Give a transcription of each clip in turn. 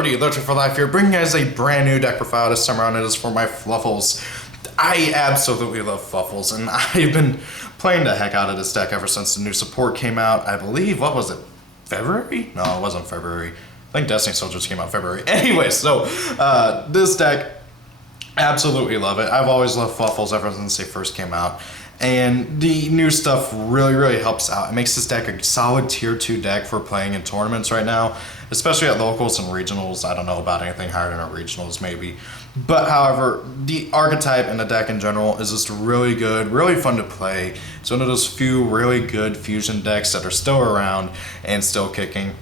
everybody, Electric for Life here, bringing you guys a brand new deck profile. This time around it is for my Fluffals. I absolutely love Fluffals, and I've been playing the heck out of this deck ever since the new support came out. I believe, what was it, February? No, it wasn't February. I think Destiny Soldiers came out February. Anyway, so this deck, absolutely love it. I've always loved Fluffals ever since they first came out. And the new stuff really helps out. It makes this deck a solid tier 2 deck for playing in tournaments right now, especially at locals and regionals. I don't know about anything higher than our regionals maybe. But however, the archetype and the deck in general is just really good, really fun to play. It's one of those few really good fusion decks that are still around and still kicking.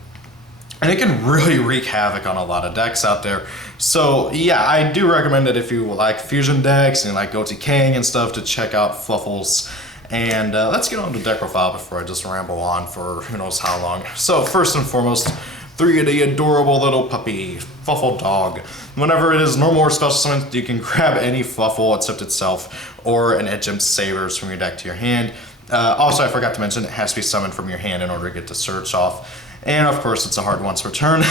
And it can really wreak havoc on a lot of decks out there. So yeah, I do recommend it if you like fusion decks and like Goatee King and stuff to check out Fluffals. And let's get on to deck profile before I just ramble on for who knows how long. So first and foremost, 3 of the adorable little puppy, Fluffal Dog. Whenever it is normal or special summon, you can grab any Fluffal except itself or an Edgem Sabers from your deck to your hand. Also, I forgot to mention, it has to be summoned from your hand in order to get the search off. And of course, it's a hard once per turn.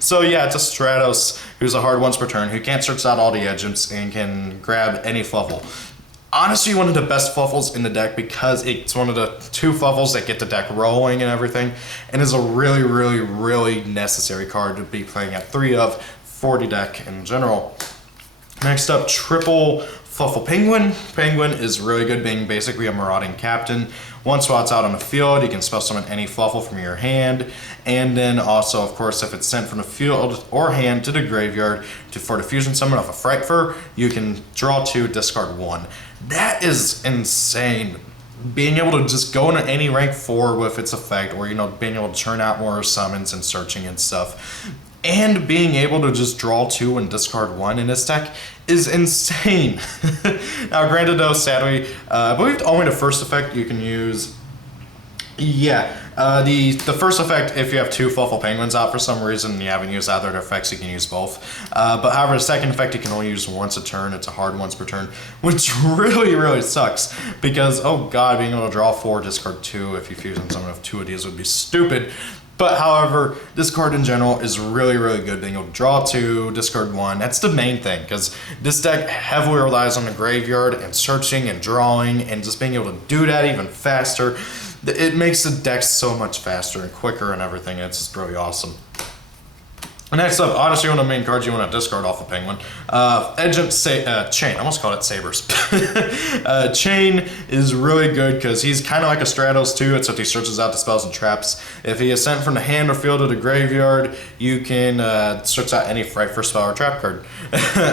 So yeah, it's a Stratos who's a hard once per turn who can't search out all the Edgems and can grab any Fluffal. Honestly, one of the best Fluffals in the deck because it's one of the 2 Fluffals that get the deck rolling and everything, and is a really necessary card to be playing at 3 of for the deck in general. Next up, triple Fluffal Penguin. Penguin is really good, being basically a marauding captain. Once while it's out on the field, you can spell summon any Fluffal from your hand, and then also, of course, if it's sent from the field or hand to the graveyard for the fusion summon of a Frightfur, you can draw 2, discard 1. That is insane. Being able to just go into any rank 4 with its effect, or being able to churn out more summons and searching and stuff, and being able to just draw 2 and discard 1 in this deck is insane. Now granted though, sadly, I believe only the first effect you can use. Yeah, the first effect, if you have 2 Fluffal Penguins out for some reason and you haven't used either of their effects, you can use both. But however, the second effect you can only use once a turn. It's a hard once per turn, which really sucks because, oh god, being able to draw 4, discard 2 if you fusion summon of 2 of these would be stupid. But however, this card in general is really good, being able to draw 2, discard 1. That's the main thing, because this deck heavily relies on the graveyard and searching and drawing, and just being able to do that even faster. It makes the deck so much faster and quicker and everything. It's just really awesome. Next up, honestly, one of the main cards you want to discard off a Penguin. Chain. I almost called it Sabers. Chain is really good because he's kind of like a Stratos too, except he searches out the spells and traps. If he is sent from the hand or field to the graveyard, you can search out any Frightfur spell or trap card.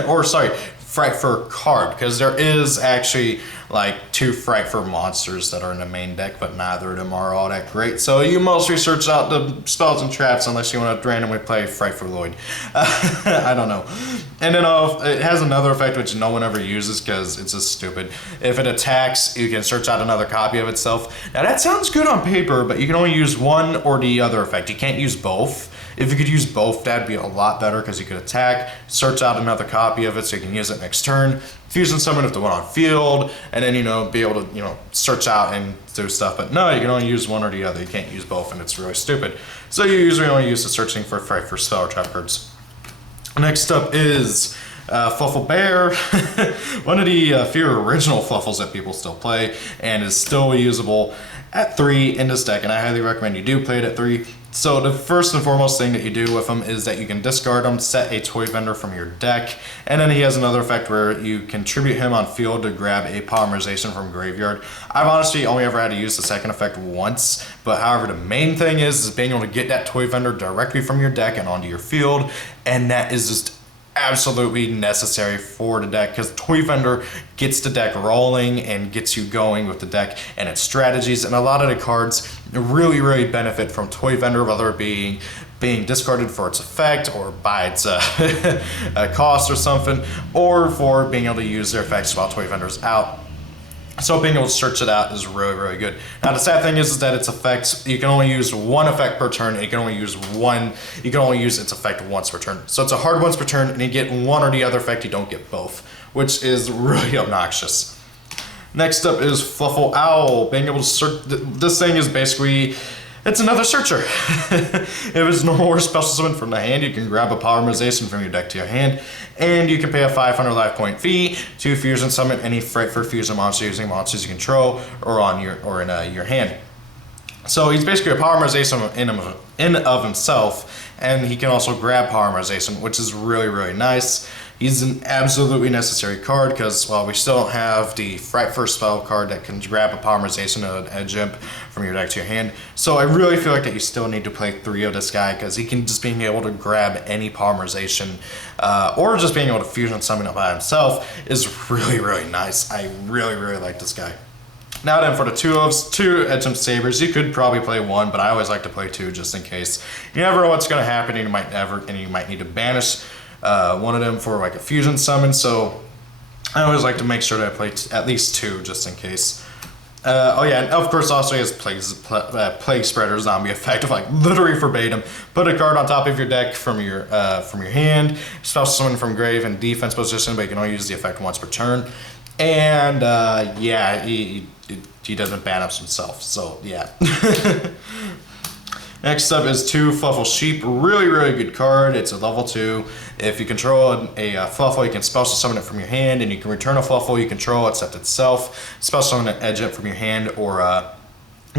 Or sorry, Frightfur card, because there is actually like 2 Frightfur monsters that are in the main deck, but neither of them are all that great. So you mostly search out the spells and traps unless you want to randomly play Frightfur Lloyd. I don't know. And then it has another effect which no one ever uses because it's just stupid. If it attacks, you can search out another copy of itself. Now that sounds good on paper, but you can only use one or the other effect. You can't use both. If you could use both, that'd be a lot better because you could attack, search out another copy of it so you can use it next turn, fusion summon if the one on field, and then be able to search out and do stuff. But no, you can only use one or the other. You can't use both, and it's really stupid. So you usually only use the searching for spell or trap cards. Next up is Fluffal Bear, one of the few original Fluffals that people still play and is still usable at 3 in this deck, and I highly recommend you do play it at 3. So the first and foremost thing that you do with him is that you can discard him, set a toy vendor from your deck, and then he has another effect where you contribute him on field to grab a polymerization from graveyard. I've honestly only ever had to use the second effect once, but however, the main thing is being able to get that toy vendor directly from your deck and onto your field, and that is just absolutely necessary for the deck because Toy Vendor gets the deck rolling and gets you going with the deck and its strategies, and a lot of the cards really benefit from Toy Vendor, whether it being discarded for its effect or by its cost or something, or for being able to use their effects while Toy Vendor's out. So being able to search it out is really good. Now the sad thing is that its effects, you can only use 1 effect per turn, and you can only use its effect once per turn. So it's a hard once per turn, and you get one or the other effect, you don't get both, which is really obnoxious. Next up is Fluffal Owl, being able to search. This thing is basically It's another searcher. If it's normal or special summon from the hand, you can grab a polymerization from your deck to your hand, and you can pay a 500 life point fee to fusion summon any Frightfur fusion monster using monsters you control or in your hand. So he's basically a polymerization in of himself, and he can also grab polymerization, which is really, really nice. He's an absolutely necessary card because, well, we still don't have the Frightfur spell card that can grab a polymerization and an edge imp from your deck to your hand. So I really feel like that you still need to play 3 of this guy because he can just being able to grab any polymerization or just being able to fusion summon it by himself is really, really nice. I really, really like this guy. Now then, for the two Edge Imp Sabers, you could probably play 1, but I always like to play 2 just in case. You never know what's going to happen, and you might need to banish one of them for like a fusion summon. So I always like to make sure that I play at least 2 just in case. Oh yeah, and of course also he has Plague Spreader zombie effect of like literally verbatim. Put a card on top of your deck from your hand, special summon from grave and defense position, but you can only use the effect once per turn. And yeah, he doesn't ban up himself, so yeah. Next up is 2 Fluffal Sheep. Really, really good card. It's a level 2. If you control a Fluffal, you can special summon it from your hand, and you can return a Fluffal you control except itself. Special summon an edge imp from your hand or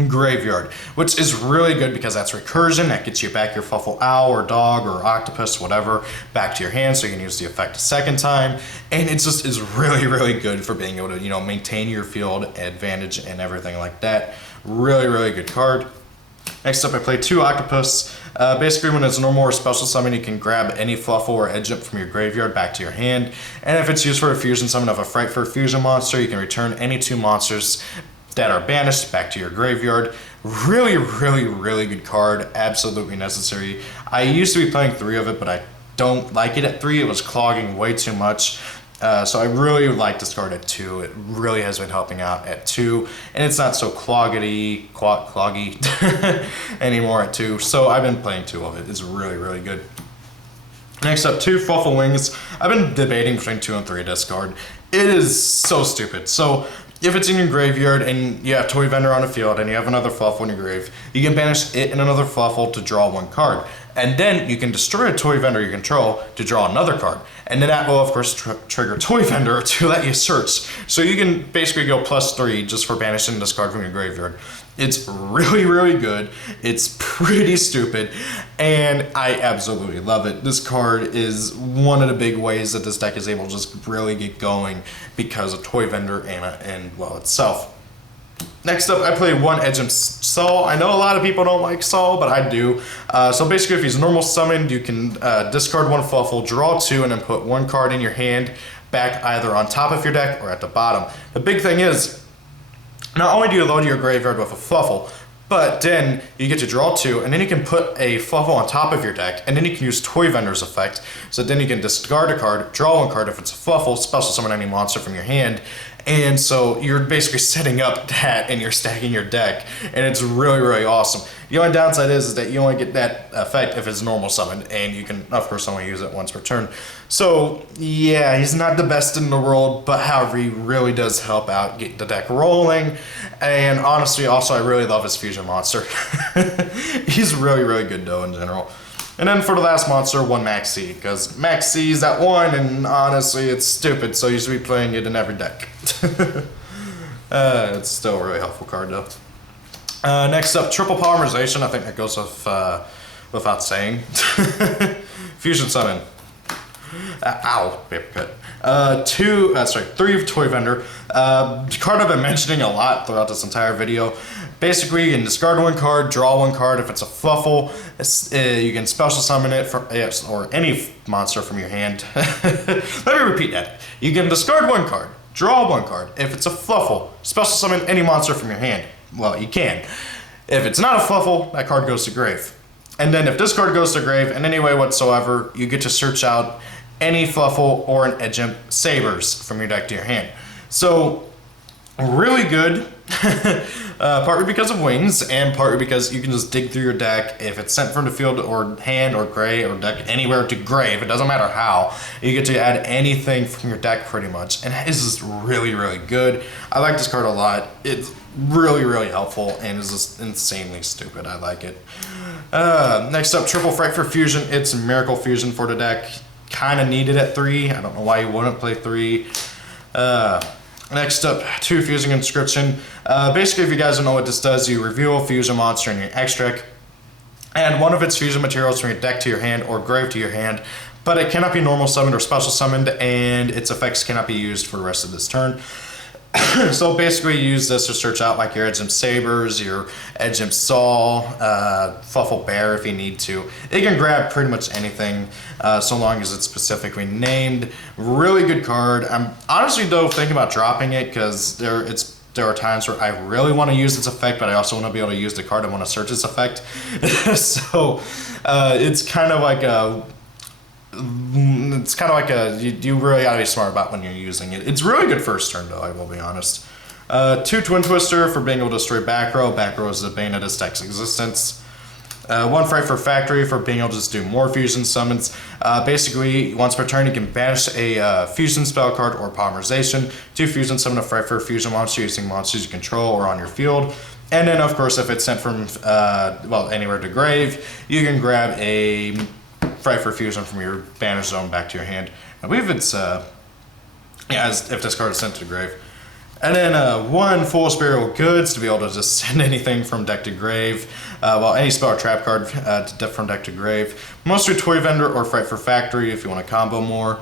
graveyard, which is really good because that's recursion. That gets you back your Fluffal owl or dog or octopus, whatever, back to your hand, so you can use the effect a second time. And it just is really, really good for being able to, you know, maintain your field advantage and everything like that. Really, really good card. Next up, I play 2 Octopus. Basically, when it's normal or special summon, you can grab any Fluffal or edge imp from your graveyard back to your hand. And if it's used for a fusion summon of a Frightfur fusion monster, you can return any 2 monsters that are banished back to your graveyard. Really, really, really good card. Absolutely necessary. I used to be playing 3 of it, but I don't like it at 3. It was clogging way too much. So I really like this card at 2. It really has been helping out at 2, and it's not so cloggy anymore at 2. So I've been playing 2 of it. It's really, really good. Next up, 2 Fluffal Wings. I've been debating between 2 and 3 of this card. It is so stupid. So if it's in your graveyard and you have Toy Vendor on the field and you have another Fluffal in your grave, you can banish it and another Fluffal to draw 1 card. And then you can destroy a Toy Vendor you control to draw another card. And then that will, of course, trigger Toy Vendor to let you search. So you can basically go +3 just for banishing this card from your graveyard. It's really, really good. It's pretty stupid, and I absolutely love it. This card is one of the big ways that this deck is able to just really get going because of Toy Vendor and well, itself. Next up, I play 1 Edge Imp Saul. I know a lot of people don't like Saul, but I do. So basically, if he's normal summoned, you can discard 1 Fluffal, draw 2, and then put 1 card in your hand back either on top of your deck or at the bottom. The big thing is, not only do you load your graveyard with a Fluffal, but then you get to draw 2, and then you can put a Fluffal on top of your deck, and then you can use Toy Vendor's effect. So then you can discard a card, draw 1 card if it's a Fluffal, special summon any monster from your hand. And so you're basically setting up that and you're stacking your deck, and it's really, really awesome. The only downside is that you only get that effect if it's normal summoned, and you can, of course, only use it once per turn. So yeah, he's not the best in the world, but however, he really does help out get the deck rolling. And honestly, also, I really love his fusion monster. He's really, really good though in general. And then for the last monster, 1 Max C, because Max C is at 1, and honestly, it's stupid, so you should be playing it in every deck. It's still a really helpful card, though. Next up, Triple Polymerization. I think that goes with, without saying. Fusion Summon. Ow, paper cut. 3 Toy Vendor. Card I've been mentioning a lot throughout this entire video. Basically, you can discard 1 card, draw 1 card. If it's a Fluffal, you can special summon it or any monster from your hand. Let me repeat that. You can discard 1 card, draw 1 card. If it's a Fluffal, special summon any monster from your hand. Well, you can. If it's not a Fluffal, that card goes to grave. And then if this card goes to grave in any way whatsoever, you get to search out any Fluffal or an Edge Imp Sabers from your deck to your hand. So really good. Partly because of wings, and partly because you can just dig through your deck. If it's sent from the field or hand or grave or deck anywhere to grave, it doesn't matter how, you get to add anything from your deck pretty much, and it is just really, really good. I like this card a lot. It's really, really helpful, and is just insanely stupid. I like it. Next up, triple Frightful Fusion. It's Miracle Fusion for the deck. Kind of needed at 3. I don't know why you wouldn't play 3. Next up, 2 Fusing Inscription. Basically, if you guys don't know what this does, you reveal a fusion monster in your extract, add one of its fusion materials from your deck to your hand or grave to your hand, but it cannot be normal summoned or special summoned, and its effects cannot be used for the rest of this turn. So basically, you use this to search out like your Edgem Sabers, your Edgem Saw, Fluffal Bear if you need to. It can grab pretty much anything, so long as it's specifically named. Really good card. I'm honestly though thinking about dropping it because there are times where I really want to use its effect, but I also want to be able to use the card I want to search its effect. So it's kind of like you really gotta be smart about when you're using it. It's really good first turn though, I will be honest. 2 Twin Twister for being able to destroy back row. Back row is the bane of this deck's existence. 1 Frightful Factory for being able to just do more fusion summons. Basically, once per turn, you can banish a fusion spell card or polymerization to fusion summon a Frightful Fusion monster using monsters you control or on your field. And then, of course, if it's sent from anywhere to grave, you can grab a Frightful Fusion from your banish zone back to your hand. I believe it's if this card is sent to the grave. And then 1 Fool's Burial Goods to be able to just send anything from deck to grave. Any spell or trap card from deck to grave. Mostly Toy Vendor or Frightful Factory if you want to combo more.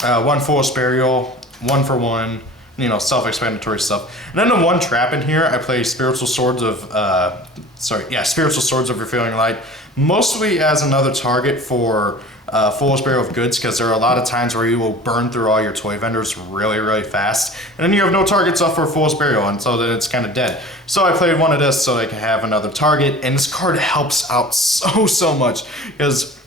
1 Fool's Burial, 1 for 1. Self-explanatory stuff. And then the 1 trap in here, I play Spiritual Swords of Spiritual Swords of Revealing Light, mostly as another target for Fool's Burial of Goods, because there are a lot of times where you will burn through all your toy vendors really, really fast, and then you have no targets up for Fool's Burial, and so then it's kind of dead. So I played one of this so I can have another target, and this card helps out so much, because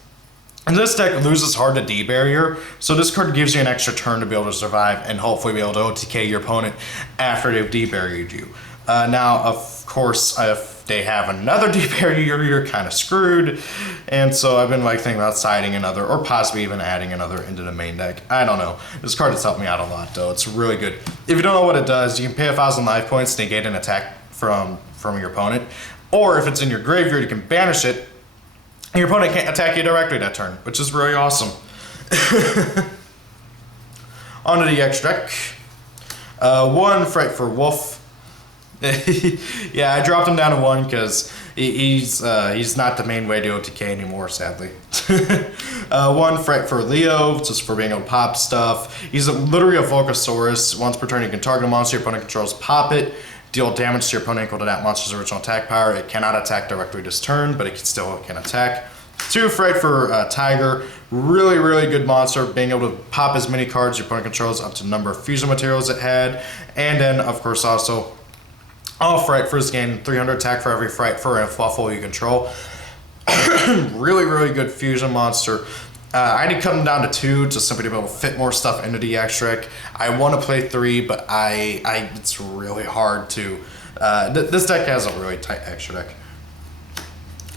this deck loses hard to D-Barrier, so this card gives you an extra turn to be able to survive and hopefully be able to OTK your opponent after they've D-Barriered you. Now, of course, if they have another D-Barrier, you're kind of screwed, and so I've been thinking about siding another, or possibly even adding another into the main deck. I don't know. This card has helped me out a lot, though. It's really good. If you don't know what it does, you can pay 1,000 life points to negate an attack from your opponent, or if it's in your graveyard, you can banish it, and your opponent can't attack you directly that turn, which is really awesome. On to the extra deck. 1 Frightful Wolf. Yeah, I dropped him down to 1 because he's not the main way to OTK anymore, sadly. 1 Frightful Leo, just for being able to pop stuff. He's literally a Volcasaurus. Once per turn, you can target a monster your opponent controls, pop it, deal damage to your opponent equal to that monster's original attack power. It cannot attack directly this turn, but it still can attack. 2 Frightful Tiger. Really, really good monster, being able to pop as many cards your opponent controls up to the number of fusion materials it had. And then, of course, also all Frightfuls gain 300 attack for every Frightful and Fluffal you control. Really, really good fusion monster. I need to cut them down to 2 just simply to be able to fit more stuff into the extract. I want to play 3, but it's really hard to. This deck has a really tight extra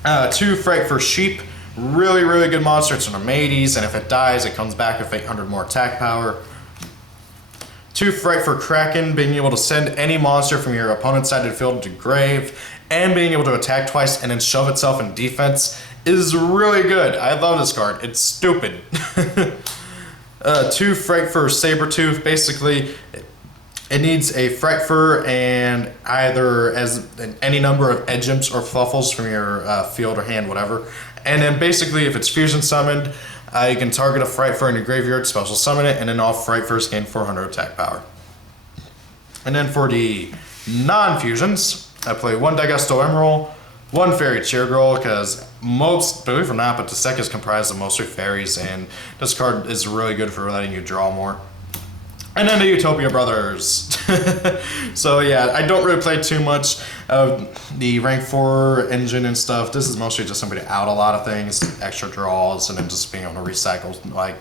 deck. 2 Frightful Sheep. Really, really good monster. It's an Armades, and if it dies, it comes back with 800 more attack power. 2 Frightful Kraken, being able to send any monster from your opponent's side of the field to grave, and being able to attack twice and then shove itself in defense is really good. I love this card. It's stupid. 2 Frightful Sabertooth. Basically, it needs a Frightful and either as any number of Edgems or Fluffals from your field or hand, whatever. And then basically, if it's fusion summoned, you can target a Frightful in your graveyard, special summon it, and then all Frightfuls gain 400 attack power. And then for the non-fusions, I play 1 Daigusto Emerald, 1 Fairy Cheer Girl, because most, believe it or not, but this deck is comprised of mostly fairies, and this card is really good for letting you draw more. And then the Utopia Brothers. So yeah, I don't really play too much of the rank 4 engine and stuff. This is mostly just somebody to out a lot of things, extra draws, and then just being able to recycle like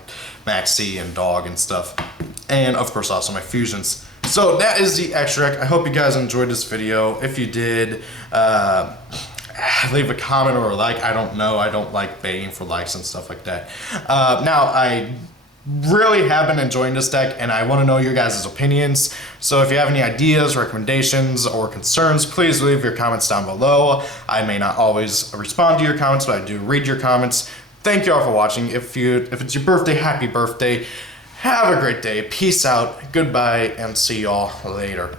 Maxi and Dog and stuff. And of course also my fusions. So that is the extract. I hope you guys enjoyed this video. If you did, leave a comment or a like. I don't know. I don't like begging for likes and stuff like that. Now, I really have been enjoying this deck, and I want to know your guys' opinions. So if you have any ideas, recommendations, or concerns, please leave your comments down below. I may not always respond to your comments, but I do read your comments. Thank you all for watching. If it's your birthday, happy birthday. Have a great day. Peace out. Goodbye, and see y'all later.